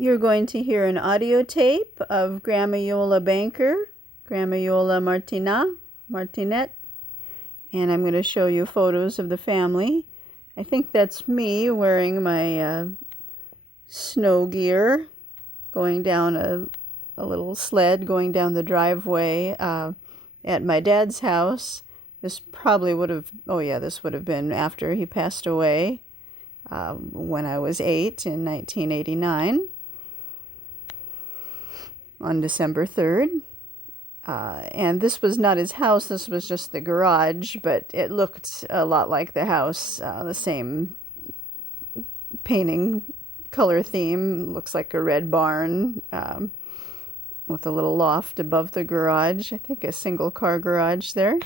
You're going to hear an audio tape of Grandma Iole Banker, Grandma Iole Martinat, and I'm going to show you photos of the family. I think that's me wearing my snow gear, going down a little sled, going down the driveway at my dad's house. This probably would have, this would have been after he passed away when I was 8 in 1989 on December 3rd. And this was not his house, this was just the garage, but it looked a lot like the house, the same painting color theme. Looks like a red barn with a little loft above the garage. I think a single car garage there.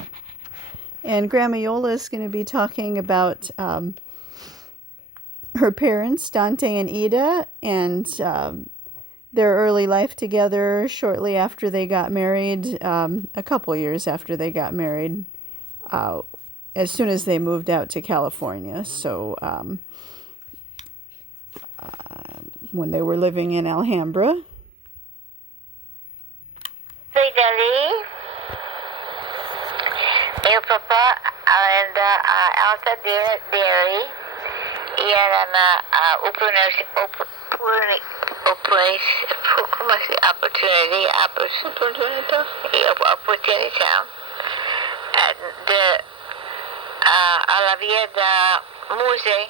And Grandma Iole is going to be talking about her parents, Dante and Ida, and their early life together shortly after they got married, a couple years after they got married, as soon as they moved out to California. So when they were living in Alhambra. Meu papá anda a Alta Dairy e era na opportunity, alla via da Muse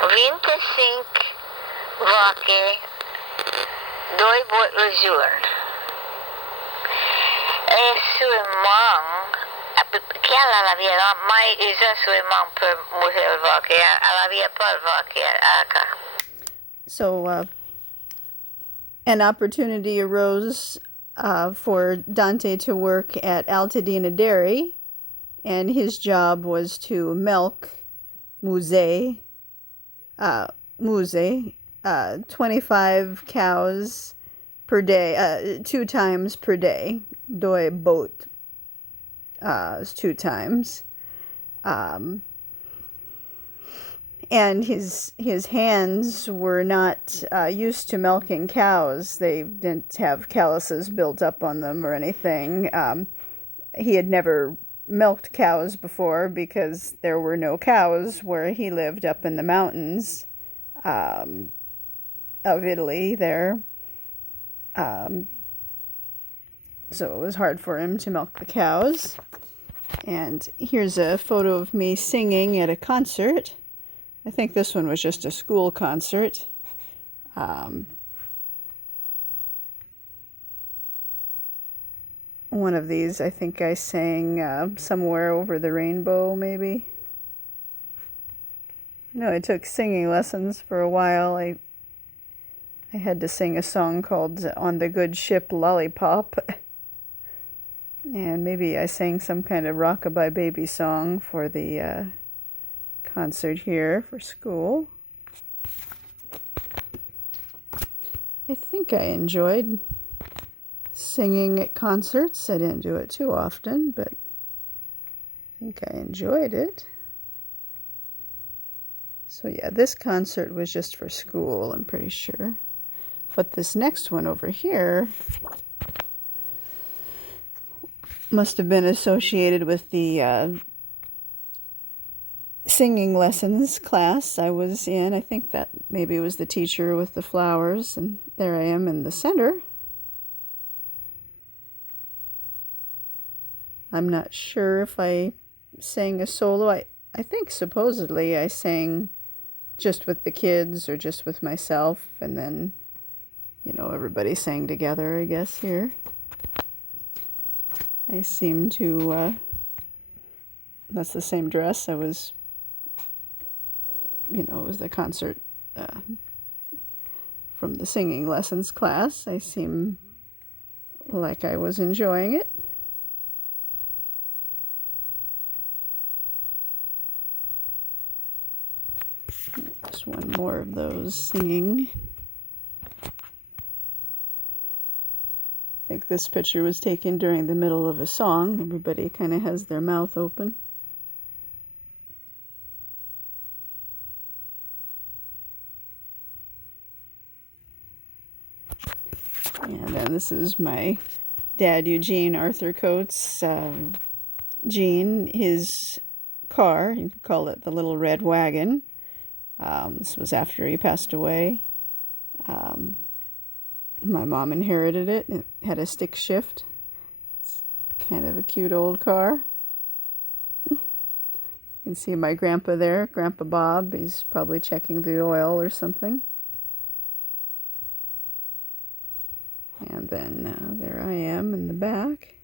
25 vache, 2 bottles giorno. E sua irmã, que ela havia mais isa sua irmã per museu vache, ela havia per vache acá. So an opportunity arose for Dante to work at Altadena Dairy, and his job was to milk Muse 25 cows per day, 2 times per day. Doi boat is 2 times. And his hands were not used to milking cows. They didn't have calluses built up on them or anything. He had never milked cows before because there were no cows where he lived up in the mountains of Italy there. So it was hard for him to milk the cows. And here's a photo of me singing at a concert. I think this one was just a school concert. One of these, I think I sang Somewhere Over the Rainbow, maybe. No, I took singing lessons for a while. I had to sing a song called On the Good Ship Lollipop. And maybe I sang some kind of rockabye baby song for the concert here for school. I think I enjoyed singing at concerts. I didn't do it too often, but I think I enjoyed it. So yeah, this concert was just for school, I'm pretty sure. But this next one over here must have been associated with the singing lessons class I was in. I think that maybe it was the teacher with the flowers, and there I am in the center. I'm not sure if I sang a solo. I think supposedly I sang just with the kids or just with myself, and then, everybody sang together, I guess, here. I seem to, that's the same dress I was, it was the concert from the singing lessons class. I seem like I was enjoying it. Just one more of those singing. I think this picture was taken during the middle of a song. Everybody kind of has their mouth open. And then this is my dad, Eugene Arthur Coates. Gene, his car, you could call it the little red wagon. This was after he passed away. My mom inherited it. It had a stick shift. It's kind of a cute old car. You can see my grandpa there, Grandpa Bob. He's probably checking the oil or something. And then there I am in the back.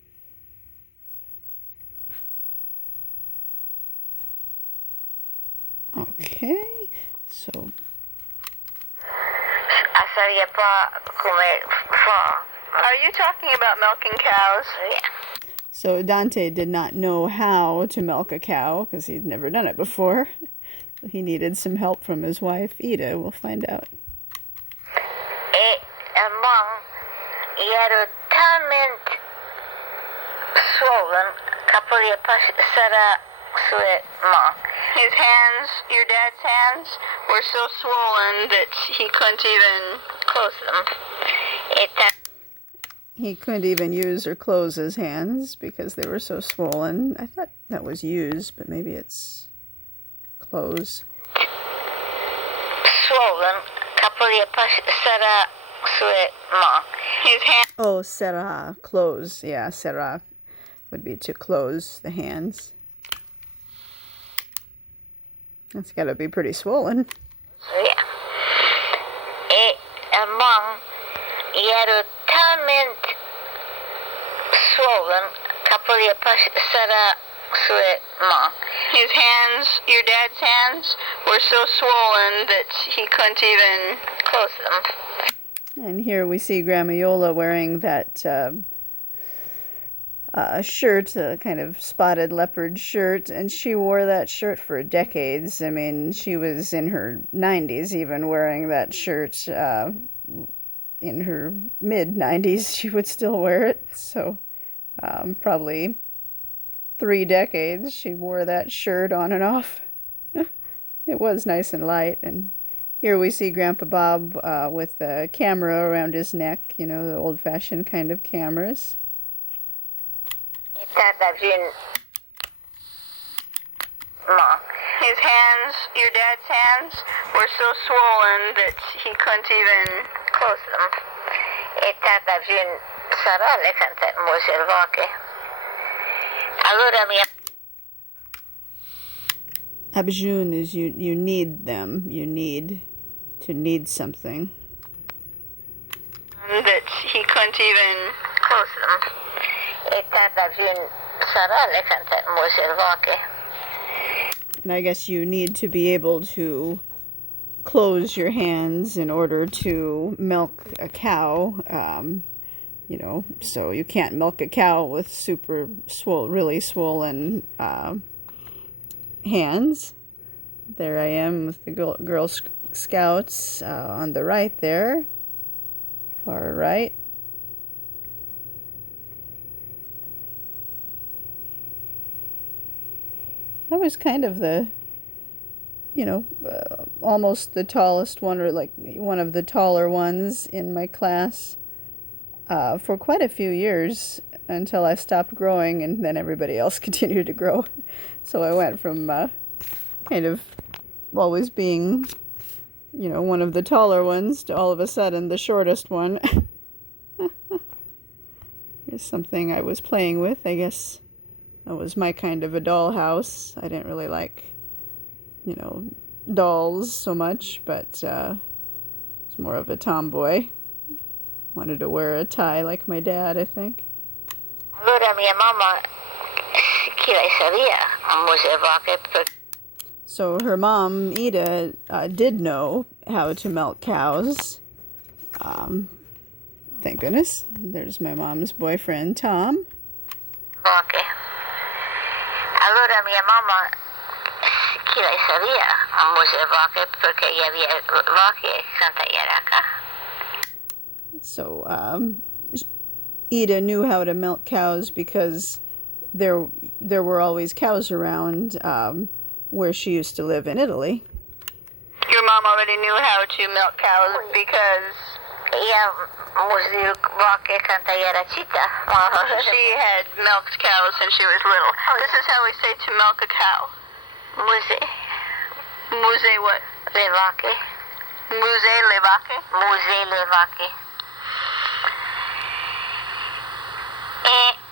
Okay, so Are you talking about milking cows? Yeah. so Dante did not know how to milk a cow because he'd never done it before. He needed some help from his wife, Ida. We'll find out. Among totalmente swollen, couple of His hands, your dad's hands, were so swollen that he couldn't even close them. He couldn't even use or close his hands because they were so swollen. I thought that was use, but maybe it's close. Swollen, couple of his hands. Oh, serra, close. Yeah, serra would be to close the hands. That's got to be pretty swollen. Yeah. Among totalmente swollen, couple of His hands, your dad's hands, were so swollen that he couldn't even close them. And here we see Grandma Iole wearing that shirt, a kind of spotted leopard shirt, and she wore that shirt for decades. I mean, she was in her 90s even wearing that shirt. In her mid-90s, she would still wear it. So probably 3 decades she wore that shirt on and off. It was nice and light. And here we see Grandpa Bob with a camera around his neck, you know, the old-fashioned kind of cameras. His hands, your dad's hands, were so swollen that he couldn't even close them. Abjun is you need them. You need to need something. That he couldn't even close them. And I guess you need to be able to close your hands in order to milk a cow. You know, so you can't milk a cow with really swollen hands. There I am with the Girl Scouts on the right there, far right. I was kind of the, you know, almost the tallest one, or like one of the taller ones in my class for quite a few years until I stopped growing, and then everybody else continued to grow. So I went from kind of always being, you know, one of the taller ones to all of a sudden the shortest one. Here's something I was playing with. I guess that was my kind of a dollhouse. I didn't really like, you know, dolls so much, but I was more of a tomboy. Wanted to wear a tie like my dad, I think. So her mom, Ida, did know how to milk cows. Thank goodness. There's my mom's boyfriend, Tom. Allora mia mamma chi lei sabia muže vake perché io havia vake Santa Yaraka. So Ida knew how to milk cows because there were always cows around where she used to live in Italy. Your mom already knew how to milk cows because Ja muziikvaake kanta jäädä sitä. She had milked cows when she was little. This is how we say to milk a cow. Muse. Muse what? Levake. Muse levake? Muse levake.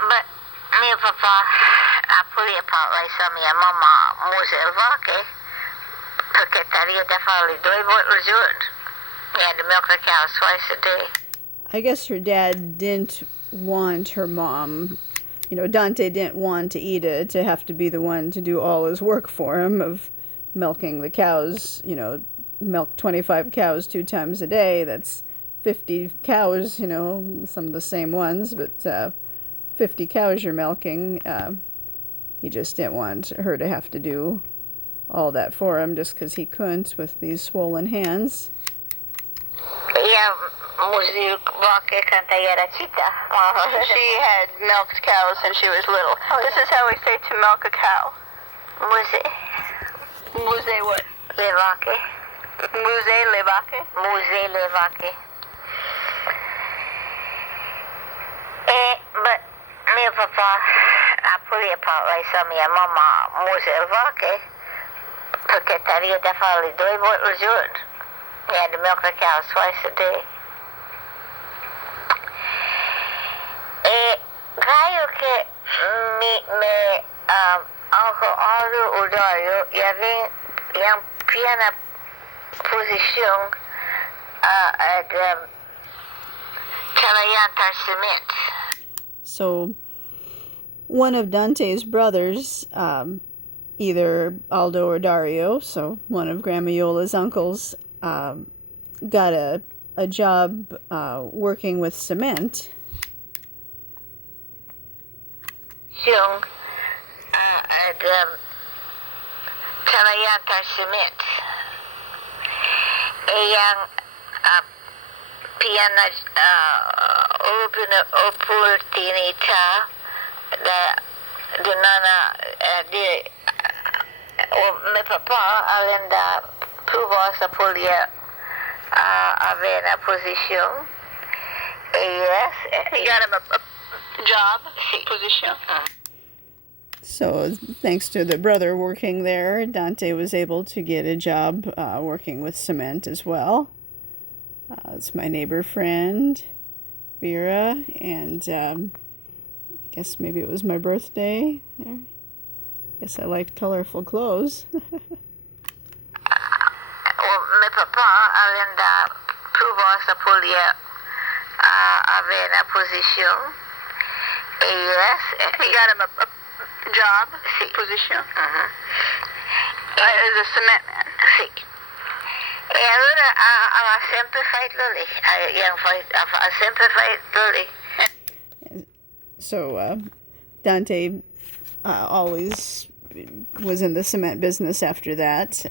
But me papa, I put it apart like some of your mama muse levake. Porque estaría definitely doing what was good. You had to milk the cows twice a day. I guess her dad didn't want her mom, Dante didn't want Ida to have to be the one to do all his work for him of milking the cows, milk 25 cows 2 times a day. That's 50 cows, some of the same ones, but 50 cows you're milking. He just didn't want her to have to do all that for him just because he couldn't with these swollen hands. Ja muziikvaake kanta jäädä sitä. She had milked cows when she was little. This is how we say to milk a cow. Muse. Muse what? Levake. Muse levake? Muse levake. But me papa, I put it apart like some of your mama muse levake. Porque estaría definitely doing what was good. You had to milk the cows twice a day. Creo que mi uncle Aldo Udario ya ven yang piana position at Calayantar Cement. So one of Dante's brothers, either Aldo or Dario, so one of Grandma Iola's uncles, got a job working with cement. Yung at Calayantar Cement. Yang piana opportunità da nana di me papà avendo provato a avere una posizione. Yes. He got him a job, position. So thanks to the brother working there, Dante was able to get a job working with cement as well. It's my neighbor friend, Vera, and I guess maybe it was my birthday. There. Guess I liked colorful clothes. Me papà avendo provato a avere una posizione. Yes. He got him a job, position. As a cement man. Sì. E allora ha sempre fatto lì. Ha sempre fatto lì. So Dante always was in the cement business after that.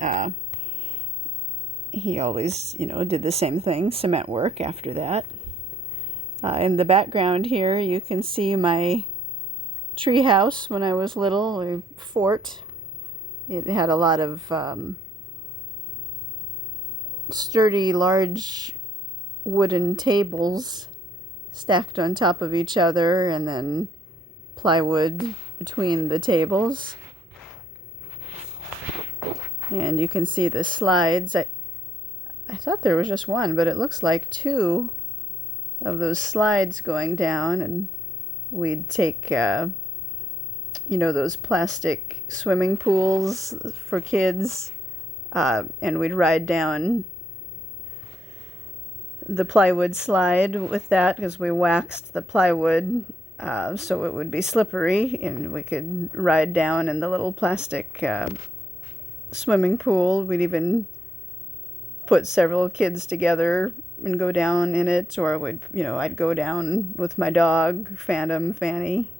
He always, did the same thing, cement work after that. In the background here, you can see my tree house when I was little, a fort. It had a lot of sturdy, large wooden tables stacked on top of each other, and then plywood between the tables. And you can see the slides. I thought there was just one, but it looks like 2 of those slides going down, and we'd take those plastic swimming pools for kids, and we'd ride down the plywood slide with that because we waxed the plywood so it would be slippery, and we could ride down in the little plastic swimming pool. We'd even put several kids together and go down in it, or I'd go down with my dog, Fanny.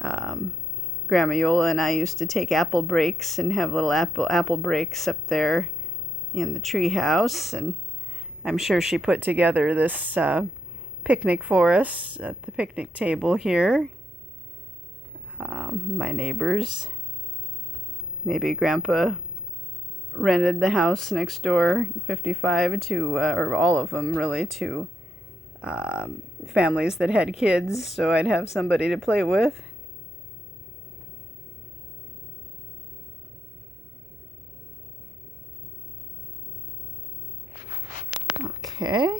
Grandma Iole and I used to take apple breaks and have little apple breaks up there in the tree house, and I'm sure she put together this picnic for us at the picnic table here. My neighbors, maybe Grandpa rented the house next door, 55, to, or all of them really, to families that had kids, so I'd have somebody to play with. Okay.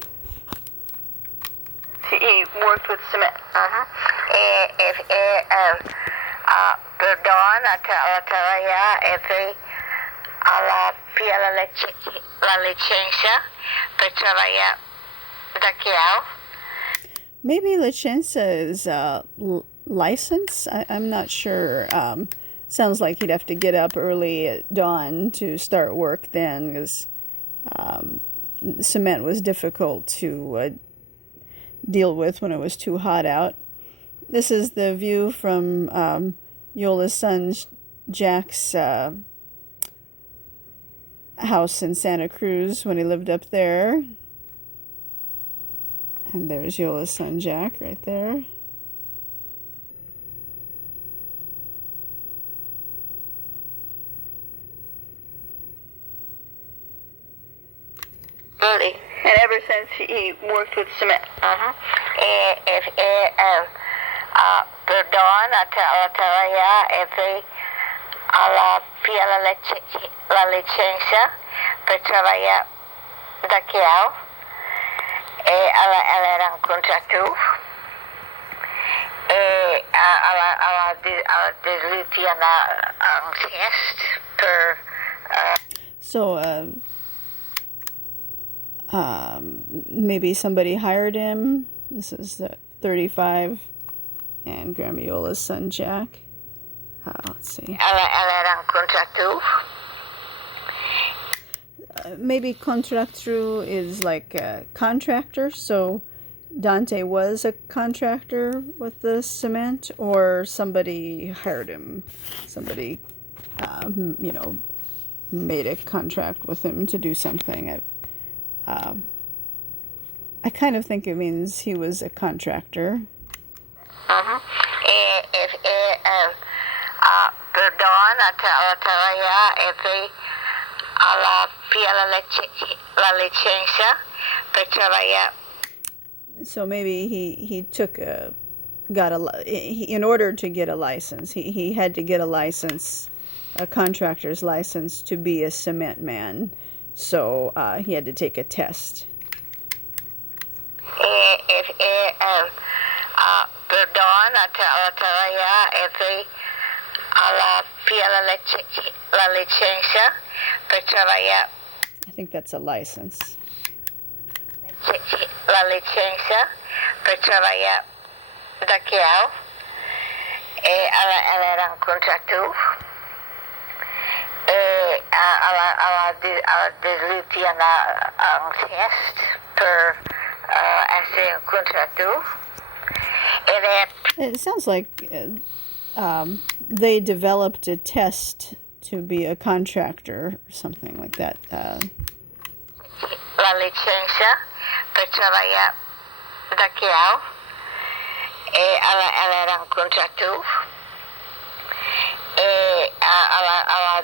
He worked with cement. Perdón, a la la licencia para trabalhar daqui ao. Maybe licenza is license. I'm not sure. Sounds like he'd have to get up early at dawn to start work then, because cement was difficult to deal with when it was too hot out. This is the view from Iole's son Jack's house in Santa Cruz when he lived up there. And there's Iole's son Jack right there. Really? And ever since he worked with cement. Perdón, a trabalhar la licencia para trabalhar daqui ao. Ela era contrator. Ela deslitia na teste per. So, maybe somebody hired him. This is 35, and Grandma Iola's son Jack. Let's see. Ela era contrator. Maybe contractor is like a contractor, so Dante was a contractor with the cement, or somebody hired him. Somebody, made a contract with him to do something. I kind of think it means he was a contractor. Perdón, a trabalhar la licencia para trabalhar. So maybe he took in order to get a license, he had to get a license, a contractor's license to be a cement man. So he had to take a test. Perdón, a trabalhar la licencia para trabalhar. I think that's a license. La licencia para trabalhar daqui ao. Ela era contrator. Ela deslitia na teste per ser contrator. It sounds like they developed a test to be a contractor or something like that. La licencia para trabalhar daqui ao. Ela era contrator. Ela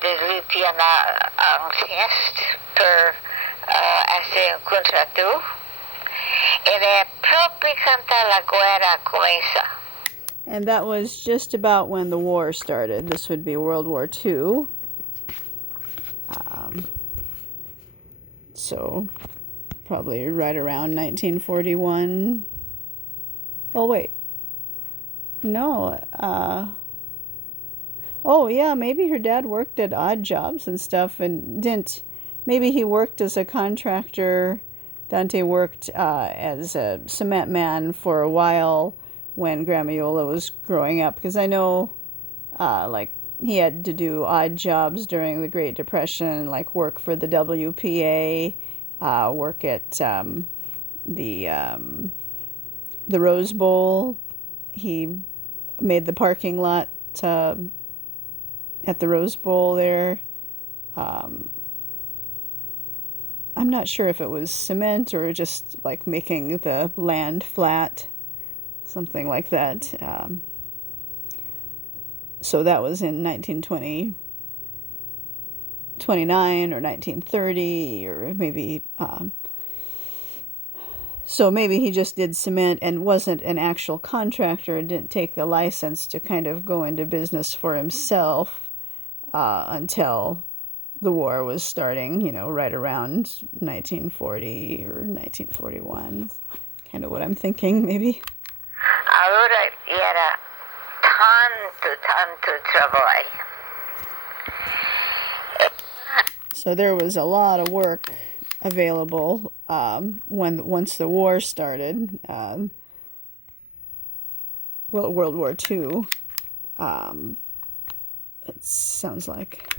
deslitia na teste per ser contrator. E próprio cantar a guerra começa. And that was just about when the war started. This would be World War II. So probably right around 1941. Oh, wait. No. Oh, yeah, maybe her dad worked at odd jobs and stuff and didn't. Maybe he worked as a contractor. Dante worked as a cement man for a while when Grandma Iole was growing up, because I know he had to do odd jobs during the Great Depression, like work for the WPA, work at the Rose Bowl. He made the parking lot at the Rose Bowl there. I'm not sure if it was cement or just like making the land flat, something like that. So that was in 1929 or 1930, or maybe So maybe he just did cement and wasn't an actual contractor and didn't take the license to kind of go into business for himself until the war was starting, you know, right around 1940 or 1941. Kind of what I'm thinking, maybe. Ahora era tanto trabalho. So there was a lot of work available once the war started. Well, World War II. It sounds like